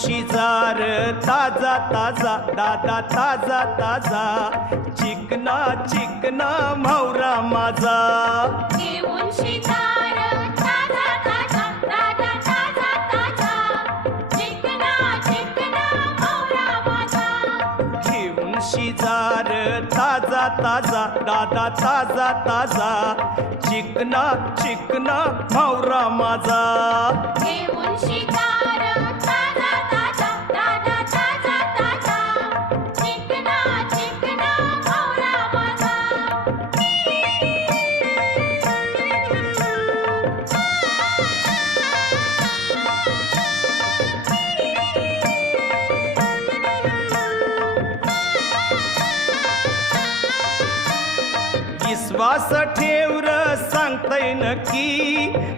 शिजार ताजा ताजा दादा ताजा ताजा चिकना चिकना म्हावरा माझा घेऊन शिजार ताजा ताजा दादा ताजा ताजा चिकना चिकना म्हावरा माझा घेऊन शिजार ताजा ताजा दादा ताजा ताजा चिकना चिकना म्हावरा माझा घेऊन शिजार ताजा ताजा दादा ताजा ताजा चिकना चिकना म्हावरा माझा विश्वास ठेव र सांगतय नक्की